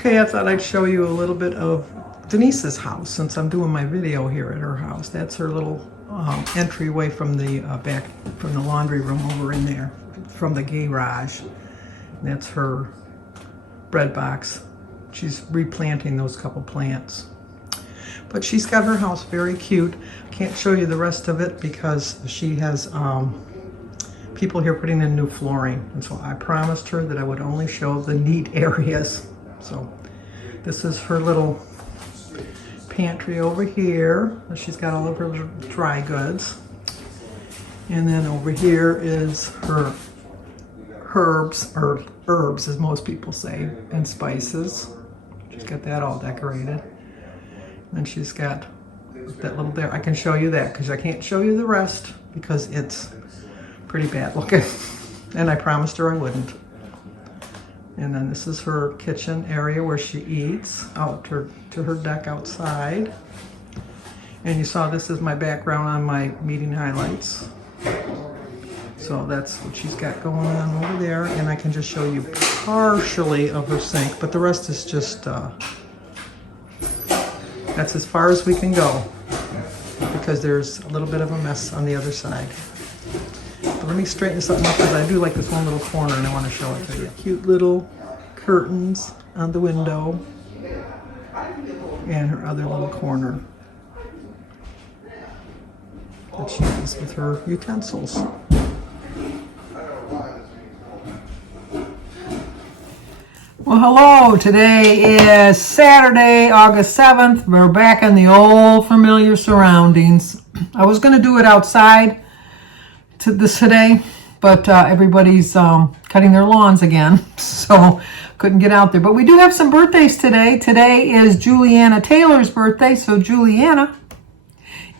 Okay, I thought I'd show you a little bit of Denise's house since I'm doing my video here at her house. That's her little entryway from the back, from the laundry room over in there, from the garage. That's her bread box. She's replanting those couple plants. But she's got her house very cute. Can't show you the rest of it because she has people here putting in new flooring. And so I promised her that I would only show the neat areas. So this is her little pantry over here. She's got all of her dry goods. And then over here is her herbs, or herbs as most people say, and spices. She's got that all decorated. And she's got that little there. I can show you that because I can't show you the rest because it's pretty bad looking. And I promised her I wouldn't. And then this is her kitchen area where she eats, out to her deck outside. And you saw this is my background on my meeting highlights. So that's what she's got going on over there. And I can just show you partially of her sink, but the rest is just, that's as far as we can go because there's a little bit of a mess on the other side. But let me straighten something up because I do like this one little corner and I want to show it to you. Cute little curtains on the window and her other little corner that she uses with her utensils. Well, hello. Today is Saturday, August 7th. We're back in the old familiar surroundings. I was going to do it outside today, but everybody's cutting their lawns again, so couldn't get out there. But we do have some birthdays today. Today is Juliana Taylor's birthday, so Juliana,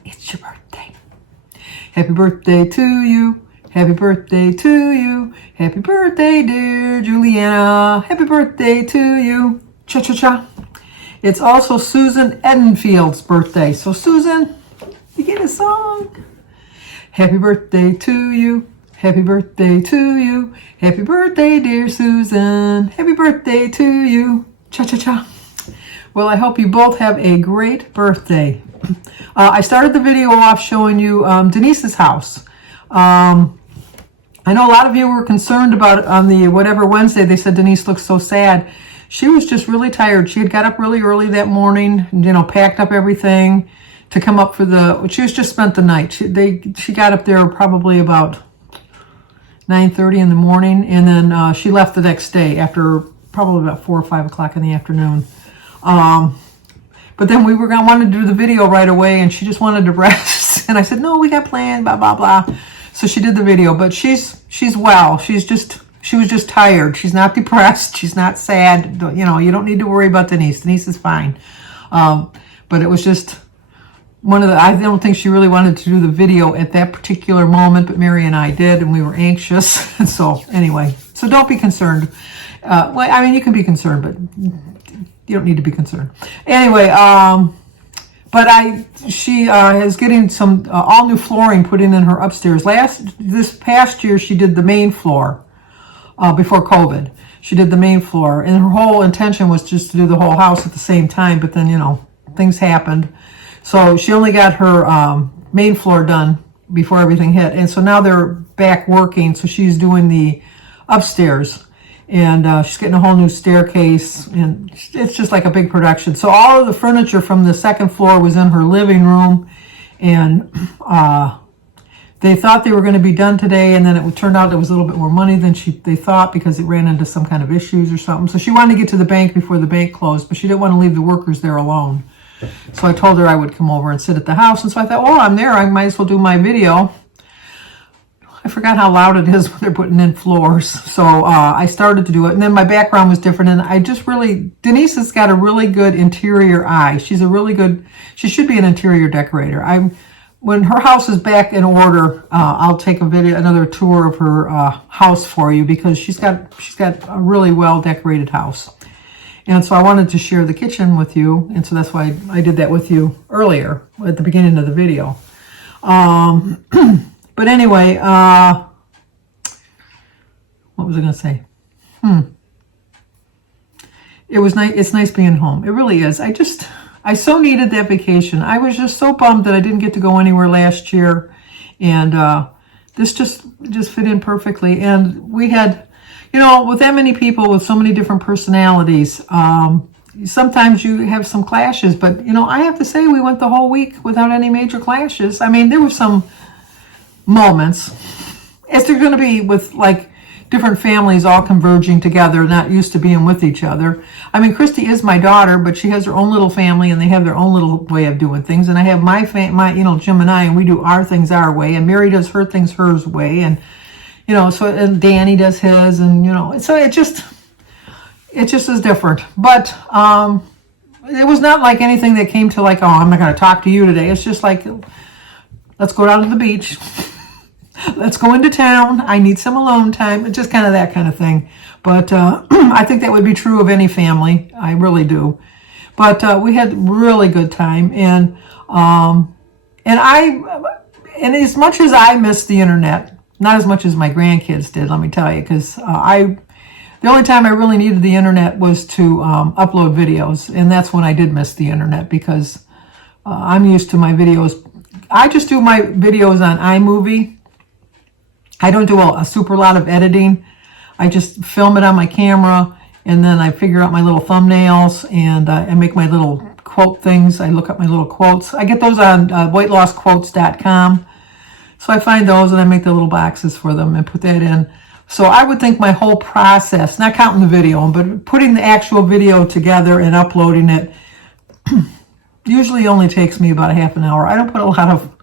it's your birthday. Happy birthday to you. Happy birthday to you. Happy birthday, dear Juliana. Happy birthday to you. Cha-cha-cha. It's also Susan Edenfield's birthday. So Susan, you get a song. Happy birthday to you. Happy birthday to you. Happy birthday, dear Susan. Happy birthday to you. Cha-cha-cha. Well, I hope you both have a great birthday. I started the video off showing you Denise's house. I know a lot of you were concerned about it on the whatever Wednesday. They said Denise looks so sad. She was just really tired. She had got up really early that morning, packed up everything to come up for she was just spent the night. She got up there probably about 9:30 in the morning, and then she left the next day after probably about 4 or 5 o'clock in the afternoon. But then we wanted to do the video right away, and she just wanted to rest. And I said, no, we got planned, blah, blah, blah. So she did the video, but she's well. She was just tired. She's not depressed. She's not sad. You don't need to worry about Denise. Denise is fine. But it was just I don't think she really wanted to do the video at that particular moment, but Mary and I did, and we were anxious. And so anyway, so don't be concerned. You can be concerned, but you don't need to be concerned. Anyway, but she is getting some all new flooring put in her upstairs. This past year, she did the main floor before COVID. She did the main floor, and her whole intention was just to do the whole house at the same time. But then, things happened, so she only got her main floor done before everything hit. And so now they're back working. So she's doing the upstairs. And she's getting a whole new staircase, and it's just like a big production. So all of the furniture from the second floor was in her living room, and they thought they were going to be done today, and then it turned out there was a little bit more money than they thought because it ran into some kind of issues or something. So she wanted to get to the bank before the bank closed, but she didn't want to leave the workers there alone. So I told her I would come over and sit at the house, and so I thought, well, I'm there. I might as well do my video. I forgot how loud it is when they're putting in floors. So I started to do it. And then my background was different. And Denise has got a really good interior eye. She should be an interior decorator. When her house is back in order, I'll take another tour of her house for you because she's got a really well decorated house. And so I wanted to share the kitchen with you. And so that's why I did that with you earlier at the beginning of the video. But anyway, what was I going to say? it was nice. It's nice being home. It really is. I so needed that vacation. I was just so bummed that I didn't get to go anywhere last year, and this just fit in perfectly. And we had, with that many people with so many different personalities, sometimes you have some clashes. But I have to say, we went the whole week without any major clashes. I mean, there were some moments, as they're going to be with like different families all converging together, not used to being with each other. I mean, Christy is my daughter, but she has her own little family, and they have their own little way of doing things. And I have my Jim and I, and we do our things our way, and Mary does her things hers way, and and Danny does his, and so it just is different. But it was not like anything that came to like, oh, I'm not going to talk to you today. It's just like, let's go down to the beach. Let's go into town. I need some alone time. It's just kind of that kind of thing. But I think that would be true of any family. I really do. But we had really good time, and as much as I missed the internet, not as much as my grandkids did, let me tell you, because the only time I really needed the internet was to upload videos, and that's when I did miss the internet, because I'm used to my videos. I just do my videos on iMovie. I don't do a super lot of editing. I just film it on my camera, and then I figure out my little thumbnails, and I make my little quote things. I look up my little quotes. I get those on weightlossquotes.com. So I find those, and I make the little boxes for them and put that in. So I would think my whole process, not counting the video, but putting the actual video together and uploading it, usually only takes me about a half an hour. I don't put a lot of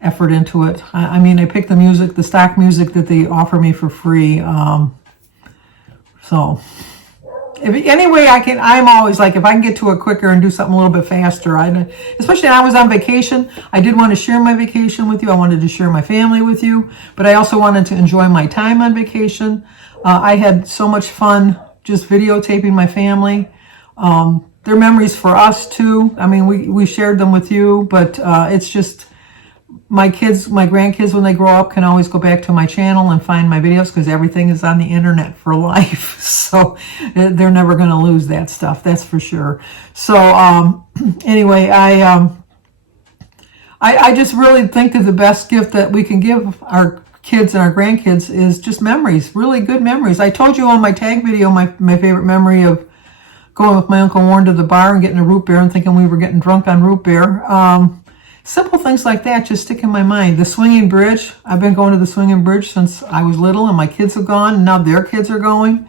effort into it. I mean, I pick the stock music that they offer me for free. So any way I can, I'm always like, if I can get to it quicker and do something a little bit faster, especially when I was on vacation, I did want to share my vacation with you. I wanted to share my family with you, but I also wanted to enjoy my time on vacation. I had so much fun just videotaping my family. They're memories for us too. I mean, we shared them with you, but it's just, my grandkids, when they grow up, can always go back to my channel and find my videos, because everything is on the internet for life. So they're never going to lose that stuff. That's for sure. So anyway, I just really think that the best gift that we can give our kids and our grandkids is just memories, really good memories. I told you on my tag video, my favorite memory of going with my Uncle Warren to the bar and getting a root beer and thinking we were getting drunk on root beer. Simple things like that just stick in my mind. The swinging bridge. I've been going to the swinging bridge since I was little, and my kids have gone, and now their kids are going.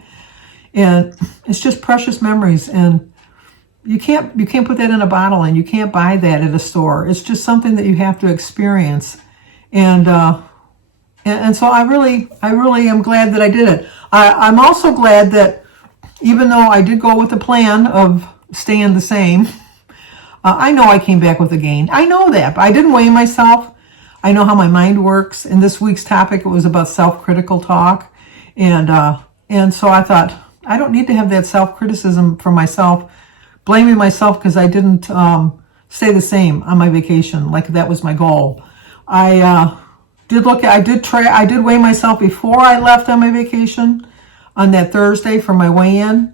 And it's just precious memories. And you can't put that in a bottle, and you can't buy that at a store. It's just something that you have to experience. And so I really am glad that I did it. I'm also glad that even though I did go with the plan of staying the same, I know I came back with a gain. I know that, but I didn't weigh myself. I know how my mind works. In this week's topic, it was about self-critical talk. And so I thought, I don't need to have that self-criticism for myself, blaming myself because I didn't stay the same on my vacation. Like that was my goal. I did weigh myself before I left on my vacation on that Thursday for my weigh-in.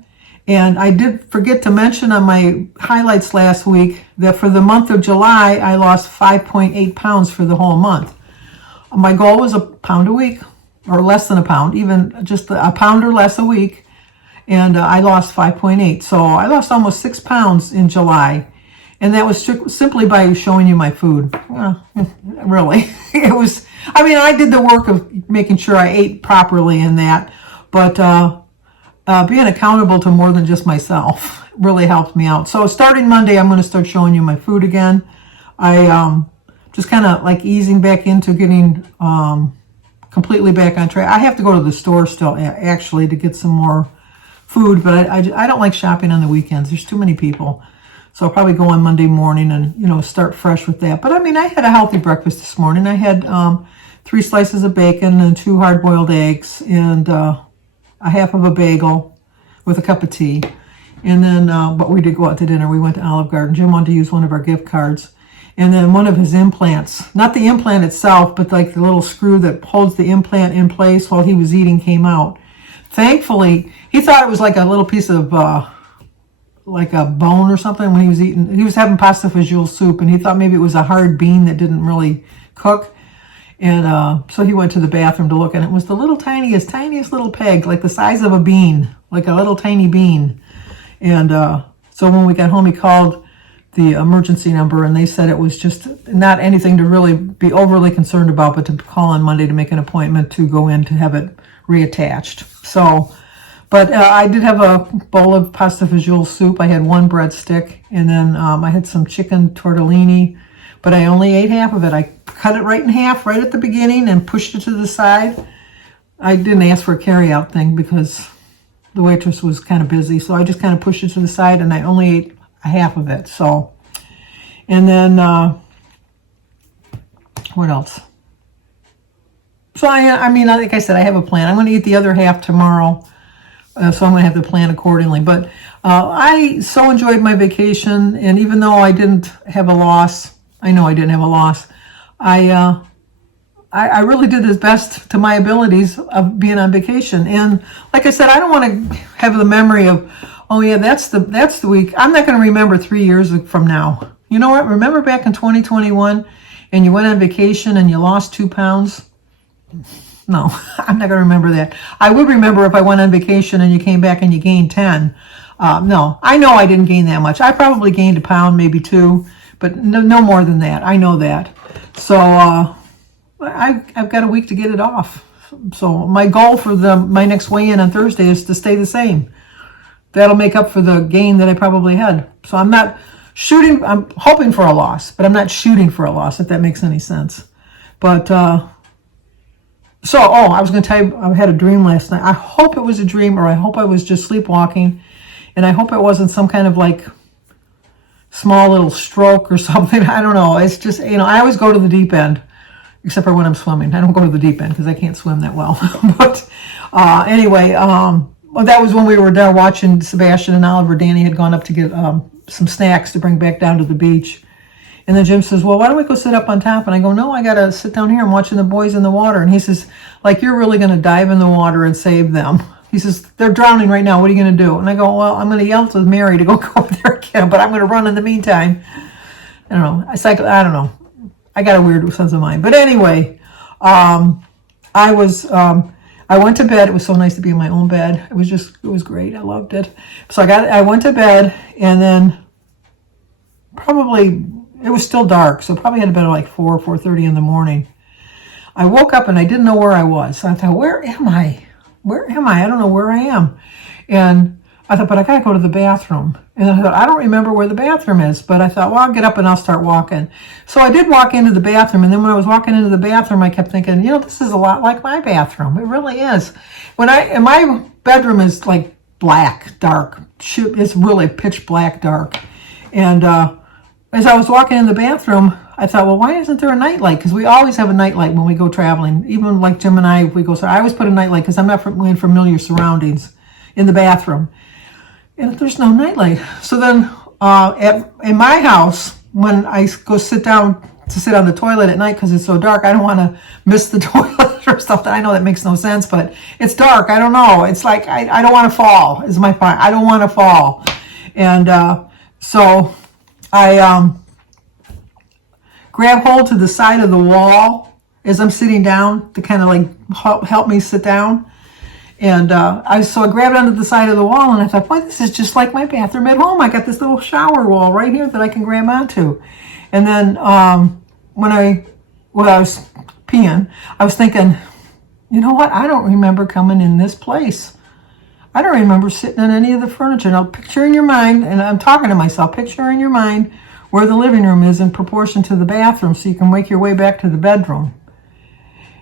And I did forget to mention on my highlights last week that for the month of July, I lost 5.8 pounds for the whole month. My goal was a pound a week, or less than a pound, even just a pound or less a week. And I lost 5.8. So I lost almost 6 pounds in July. And that was simply by showing you my food. Really. It was, I did the work of making sure I ate properly in that. But being accountable to more than just myself really helped me out. So starting Monday, I'm going to start showing you my food again. I just kind of like easing back into getting completely back on track. I have to go to the store still, actually, to get some more food, but I don't like shopping on the weekends. There's too many people. So I'll probably go on Monday morning and, start fresh with that. But I had a healthy breakfast this morning. I had 3 slices of bacon and 2 hard-boiled eggs and a half of a bagel with a cup of tea. And then, but we did go out to dinner. We went to Olive Garden. Jim wanted to use one of our gift cards. And then one of his implants, not the implant itself, but like the little screw that holds the implant in place while he was eating, came out. Thankfully, he thought it was like a little piece of like a bone or something when he was eating. He was having pasta fagioli soup, and he thought maybe it was a hard bean that didn't really cook. And so he went to the bathroom to look, and it was the tiniest little peg, like the size of a bean, like a little tiny bean. And so when we got home, he called the emergency number, and they said it was just not anything to really be overly concerned about, but to call on Monday to make an appointment to go in to have it reattached. So, but I did have a bowl of pasta fagioli soup. I had one breadstick, and then I had some chicken tortellini, but I only ate half of it. I cut it right in half right at the beginning and pushed it to the side. I didn't ask for a carry-out thing because the waitress was kind of busy, so I just kind of pushed it to the side, and I only ate a half of it. So, and then what else? So I mean, like I said, I have a plan. I'm going to eat the other half tomorrow, so I'm going to have to plan accordingly. But I so enjoyed my vacation, and even though I didn't have a loss, I know I didn't have a loss. I really did as best to my abilities of being on vacation. And like I said, I don't want to have the memory of, oh yeah, that's the week. I'm not going to remember 3 years from now. You know what? Remember back in 2021 and you went on vacation and you lost 2 pounds? No, I'm not going to remember that. I would remember if I went on vacation and you came back and you gained 10. No, I know I didn't gain that much. I probably gained a pound, maybe 2, but no more than that. I know that. So I've got a week to get it off. So my goal for my next weigh-in on Thursday is to stay the same. That'll make up for the gain that I probably had. So I'm hoping for a loss, but I'm not shooting for a loss, if that makes any sense. But, I was going to tell you, I had a dream last night. I hope it was a dream, or I hope I was just sleepwalking, and I hope it wasn't some kind of like small little stroke or something. I don't know. It's just, I always go to the deep end, except for when I'm swimming. I don't go to the deep end because I can't swim that well. But anyway, well, that was when we were there watching Sebastian and Oliver. Danny had gone up to get some snacks to bring back down to the beach. And then Jim says, well, why don't we go sit up on top? And I go, no, I got to sit down here. I'm watching the boys in the water. And he says, like, you're really going to dive in the water and save them. He says, they're drowning right now. What are you going to do? And I go, well, I'm going to yell to Mary to go over there again, but I'm going to run in the meantime. I don't know. I don't know. I got a weird sense of mind. But anyway, I went to bed. It was so nice to be in my own bed. It was great. I loved it. So I went to bed, and then it was still dark, so probably had to bed at like 4:30 in the morning. I woke up and I didn't know where I was. So I thought, where am I? I don't know where I am. And I thought, but I got to go to the bathroom. And I thought, I don't remember where the bathroom is. But I thought, well, I'll get up and I'll start walking. So I did walk into the bathroom. And then when I was walking into the bathroom, I kept thinking, this is a lot like my bathroom. It really is. And my bedroom is like black, dark. It's really pitch black dark. And as I was walking in the bathroom, I thought, well, why isn't there a nightlight? Because we always have a nightlight when we go traveling. Even like Jim and I, if we go, so I always put a nightlight because I'm not in familiar surroundings in the bathroom. And there's no nightlight. So then in my house, when I go sit down to sit on the toilet at night because it's so dark, I don't want to miss the toilet or something. I know that makes no sense, but it's dark. I don't know. It's like I don't want to fall is my point. I don't want to fall. And so I grab hold to the side of the wall as I'm sitting down to kind of like help me sit down. And I grabbed onto the side of the wall, and I thought, boy, this is just like my bathroom at home. I got this little shower wall right here that I can grab onto. And then when I was peeing, I was thinking, you know what? I don't remember coming in this place. I don't remember sitting on any of the furniture. Now, picture in your mind, and I'm talking to myself, picture in your mind where the living room is in proportion to the bathroom so you can make your way back to the bedroom.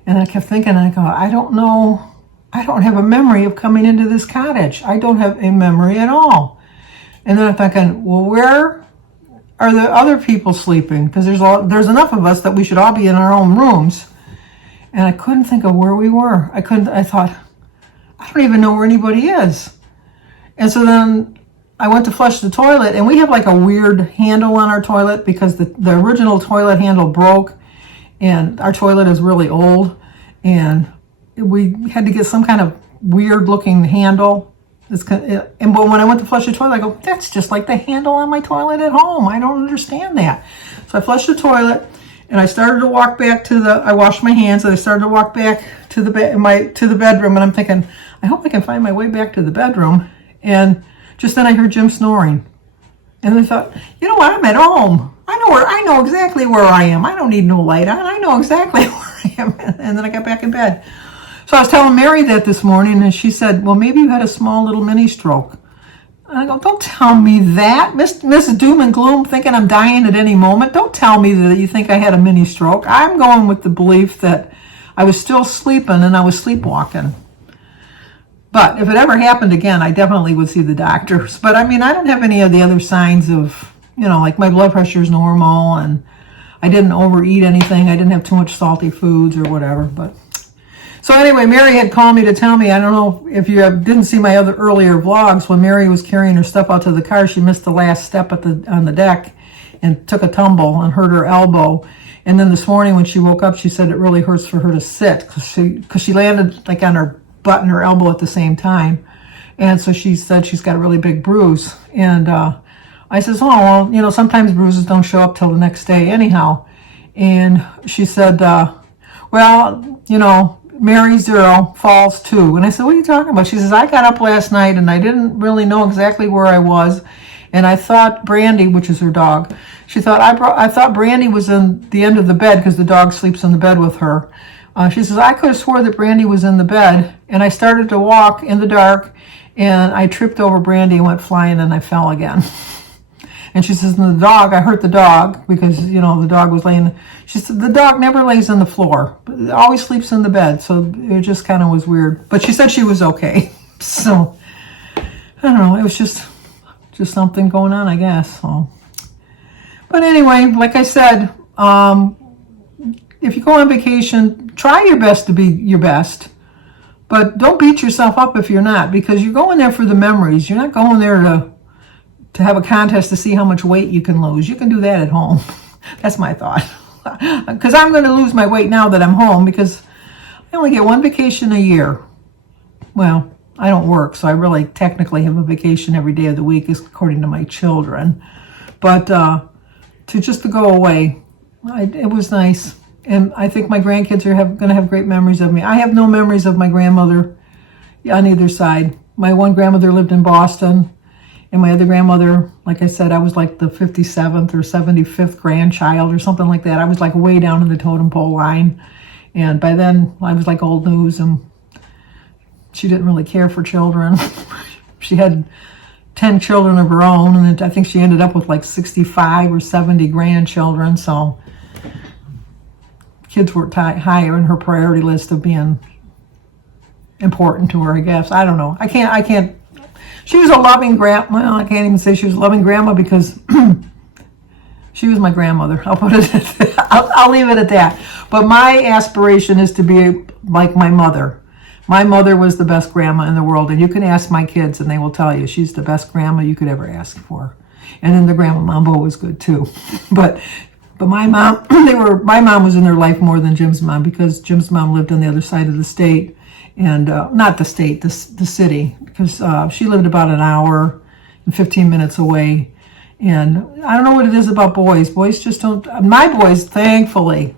And I kept thinking, I go, I don't know. I don't have a memory of coming into this cottage. I don't have a memory at all. And then I'm thinking, well, where are the other people sleeping? Because there's enough of us that we should all be in our own rooms. And I couldn't think of where we were. I thought, I don't even know where anybody is. And so then I went to flush the toilet, and we have like a weird handle on our toilet because the original toilet handle broke, and our toilet is really old, and we had to get some kind of weird looking handle And but when I went to flush the toilet, I go, that's just like the handle on my toilet at home. I don't understand that. So I flushed the toilet, and I started to walk back I washed my hands, and I started to walk back to the bedroom, and I'm thinking, I hope I can find my way back to the bedroom. And just then I heard Jim snoring. And I thought, you know what, I'm at home. I know exactly where I am. I don't need no light on. I know exactly where I am. And then I got back in bed. So I was telling Mary that this morning, and she said, well, maybe you had a small little mini stroke. And I go, don't tell me that. Miss Doom and Gloom, thinking I'm dying at any moment. Don't tell me that you think I had a mini stroke. I'm going with the belief that I was still sleeping and I was sleepwalking. But if it ever happened again, I definitely would see the doctors. But I mean, I don't have any of the other signs of, like my blood pressure is normal, and I didn't overeat anything. I didn't have too much salty foods or whatever. But so anyway, Mary had called me to tell me, I don't know if you didn't see my other earlier vlogs, when Mary was carrying her stuff out to the car, she missed the last step on the deck and took a tumble and hurt her elbow. And then this morning when she woke up, she said it really hurts for her to sit because she landed like on her butt and her elbow at the same time. And so she said she's got a really big bruise. And I says, oh, well, sometimes bruises don't show up till the next day anyhow. And she said, well, Mary Zero falls too. And I said, what are you talking about? She says, I got up last night and I didn't really know exactly where I was. And I thought Brandy, which is her dog, she thought I thought Brandy was in the end of the bed because the dog sleeps in the bed with her. She says, I could have swore that Brandy was in the bed, and I started to walk in the dark, and I tripped over Brandy and went flying, and I fell again. And she says, and the dog, I hurt the dog because, the dog was laying. She said, the dog never lays on the floor. It always sleeps in the bed, so it just kind of was weird. But she said she was okay. So, I don't know, it was just something going on, I guess. So. But anyway, like I said, if you go on vacation, try your best to be your best. But don't beat yourself up if you're not, because you're going there for the memories. You're not going there to have a contest to see how much weight you can lose. You can do that at home. That's my thought. Because I'm going to lose my weight now that I'm home, because I only get one vacation a year. Well, I don't work, so I really technically have a vacation every day of the week, according to my children. But to go away, it was nice. And I think my grandkids are going to have great memories of me. I have no memories of my grandmother on either side. My one grandmother lived in Boston, and my other grandmother, like I said, I was like the 57th or 75th grandchild or something like that. I was like way down in the totem pole line. And by then, I was like old news, and she didn't really care for children. She had 10 children of her own, and I think she ended up with like 65 or 70 grandchildren. So kids were higher in her priority list of being important to her, I guess. I don't know. I can't. She was a loving grandma. Well, I can't even say she was a loving grandma because she was my grandmother. I'll put it at that. I'll leave it at that. But my aspiration is to be like my mother. My mother was the best grandma in the world, and you can ask my kids, and they will tell you she's the best grandma you could ever ask for. And then the grandma mambo was good too. But my mom, my mom was in their life more than Jim's mom, because Jim's mom lived on the other side of the state, and not the state, the city, because she lived about an hour and 15 minutes away. And I don't know what it is about boys. Boys just don't. My boys, thankfully,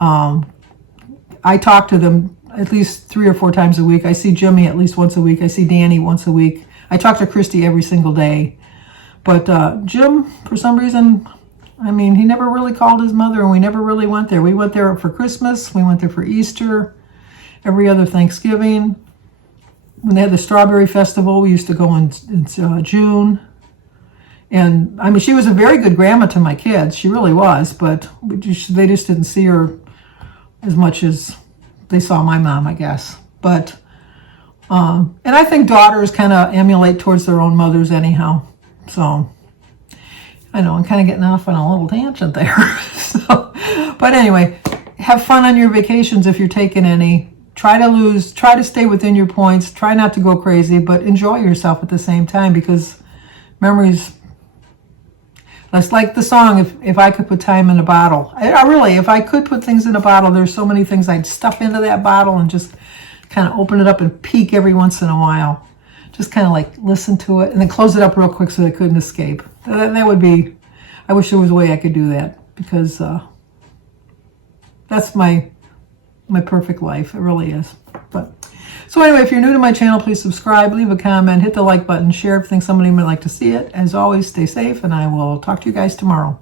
I talk to them at least 3 or 4 times a week. I see Jimmy at least once a week. I see Danny once a week. I talk to Christy every single day. But Jim, for some reason, I mean, he never really called his mother, and we never really went there. We went there for Christmas. We went there for Easter, every other Thanksgiving. When they had the Strawberry Festival, we used to go in June. And, I mean, she was a very good grandma to my kids. She really was. But they just didn't see her as much as they saw my mom, I guess. But, and I think daughters kind of emulate towards their own mothers anyhow. So, I know I'm kind of getting off on a little tangent there. But anyway, have fun on your vacations if you're taking any. Try to stay within your points. Try not to go crazy, but enjoy yourself at the same time, because memories, that's like the song, if I could put time in a bottle. I really, if I could put things in a bottle, there's so many things I'd stuff into that bottle and just kind of open it up and peek every once in a while. Just kind of like listen to it and then close it up real quick so they couldn't escape. That would be, I wish there was a way I could do that, because that's my perfect life. It really is. But so anyway, if you're new to my channel, please subscribe, leave a comment, hit the like button, share if you think somebody might like to see it. As always, stay safe, and I will talk to you guys tomorrow.